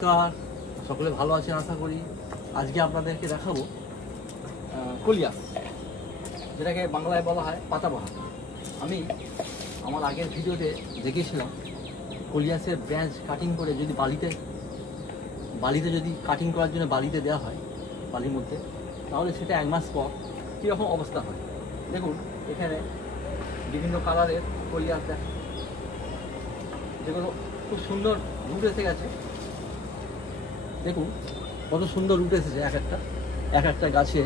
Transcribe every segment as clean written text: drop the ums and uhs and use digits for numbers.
নমস্কার, সকলে ভালো আছেন আশা করি। আজকে আপনাদেরকে দেখাবো কলিয়াস, যেটাকে বাংলায় বলা হয় পাতাবাহার। আমি আমার আগের ভিডিওতে দেখিয়েছিলাম কলিয়াসের ব্রাঞ্চ কাটিং করে যদি বালিতে যদি কাটিং করার জন্য বালিতে দেওয়া হয় বালির মধ্যে, তাহলে সেটা 1 মাস পর কীরকম অবস্থা হয়। দেখুন এখানে বিভিন্ন কালারের কলিয়াস দেখেন, যেগুলো খুব সুন্দর রুট এসে গেছে। দেখুন কত সুন্দর রুট এসেছে এক একটা গাছে।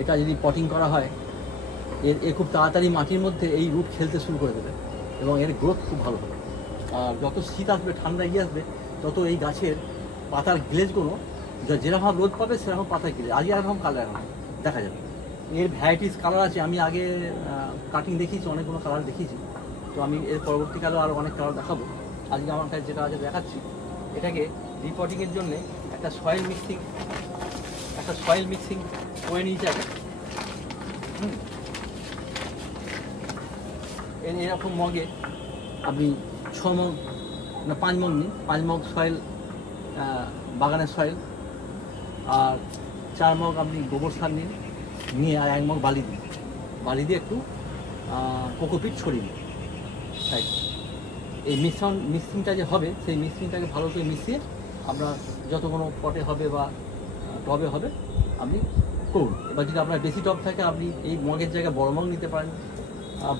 এটা যদি পটিং করা হয় এর খুব তাড়াতাড়ি মাটির মধ্যে এই রুট খেলতে শুরু করে দেবে এবং এর গ্রোথ খুব ভালো হবে। আর যত শীত আসবে, ঠান্ডা এগিয়ে আসবে, তত এই গাছের পাতার গ্লেজগুলো যেরকম রোদ পাবে সেরকম পাতার গ্লেজ আজকে এরকম কালার দেখা যাবে। এর ভ্যারাইটিস কালার আছে। আমি আগে কাটিং দেখিয়েছি, অনেকগুলো কালার দেখিয়েছি। তো আমি এর পরবর্তীকালেও আরও অনেক কালার দেখাবো। আজকে আমার কাছে যেটা আছে দেখাচ্ছি, এটাকে রিপোর্টিংয়ের জন্য একটা সয়েল মিক্সিং করে নিয়ে যাবে। এরকম মগে আপনি 6 মগ না 5 মগ নিন, 5 মগ সয়েল, বাগানের সয়েল, আর 4 মগ আপনি গোবর সার নিয়ে আর 1 মগ বালি দিয়ে একটু কোকোপিট ছড়িয়ে দিন। তাই এই মিক্সিংটা যে হবে, সেই মিক্সিংটাকে ভালো করে মিশিয়ে আপনার যত কোনো পটে হবে বা টবে হবে আপনি করুন। এবার যদি আপনার বেশি টব থাকে, আপনি এই মগের জায়গায় বড় মগ নিতে পারেন,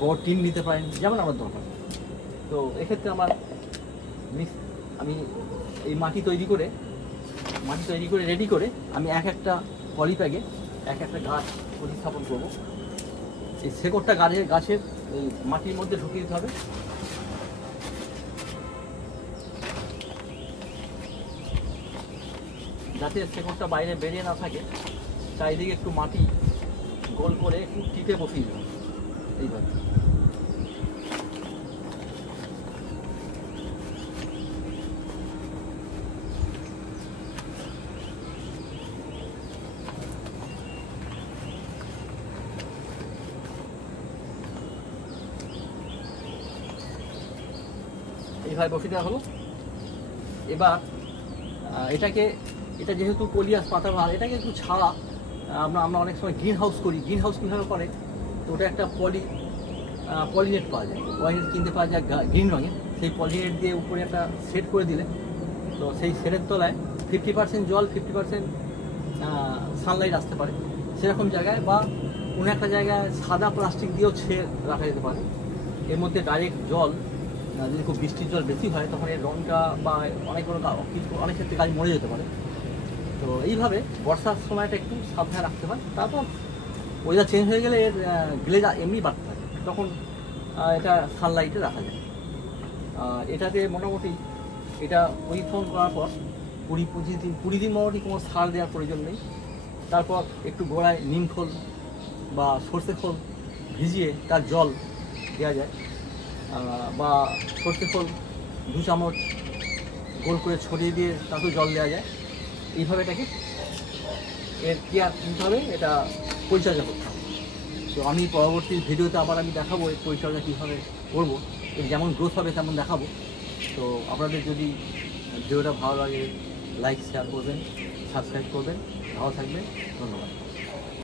বড় টিন নিতে পারেন, যেমন আমার দরকার। তো এক্ষেত্রে আমি এই মাটি তৈরি করে রেডি করে আমি একটা পলিব্যাগে একটা গাছ প্রতিস্থাপন করবো। এই শেকড়টা গাছের এই মাটির মধ্যে ঢুকিয়ে দিতে হবে। যাতে শেকড়টা বাইরে বেরিয়ে না থাকে, চারিদিকে একটু মাটি গোল করে একটু টিপে বসিয়ে দিলাম এইভাবে। এইভাবে বসিয়ে দেওয়া হলো। এবার এটা যেহেতু কলিয়াস পাতাবাহার, এটাকে একটু ছাড়া আমরা অনেক সময় গ্রিন হাউস করি। গ্রিন হাউস কীভাবে করে, তো ওটা একটা পলিনেট পাওয়া যায়, পলিনেট কিনতে পাওয়া যায় গ্রিন রঙের। সেই পলিনেট দিয়ে উপরে একটা সেট করে দিলে, তো সেই সেটের তলায় 50% জল, 50% সানলাইট আসতে পারে। সেরকম জায়গায় বা কোনো একটা জায়গায় সাদা প্লাস্টিক দিয়েও ছেড়ে রাখা যেতে পারে। এর মধ্যে ডাইরেক্ট জল, যদি খুব বৃষ্টির জল বেশি হয়, তখন এর রঙটা বা অনেক ক্ষেত্রে গাছ মরে যেতে পারে। তো এইভাবে বর্ষার সময়টা একটু সাবধানে রাখতে হয়। তারপর ওয়েদার চেঞ্জ হয়ে গেলে এর গ্লেজ এমনি বাড়তে থাকে, তখন এটা সানলাইটে রাখা যায়। এটাতে মোটামুটি এটা পরীক্ষণ করার পর 20 দিন মোটামুটি কোনো সার দেওয়ার প্রয়োজন নেই। তারপর একটু গোড়ায় নিম খোল বা সর্ষে খোল ভিজিয়ে তার জল দেওয়া যায়, বা সর্ষে খোল 2 চামচ গোল করে ছড়িয়ে দিয়ে তাতেও জল দেওয়া যায়। এইভাবে এটাকে এর কেয়ার নিতে হবে, এটা পরিচর্যা করতে হবে। তো আমি পরবর্তী ভিডিওতে আবার আমি দেখাবো এর পরিচর্যা কীভাবে করবো, এর যেমন গ্রোথ হবে তেমন দেখাবো। তো আপনাদের যদি ভিডিওটা ভালো লাগে, লাইক শেয়ার করবেন, সাবস্ক্রাইব করবেন। ভালো থাকবেন, ধন্যবাদ।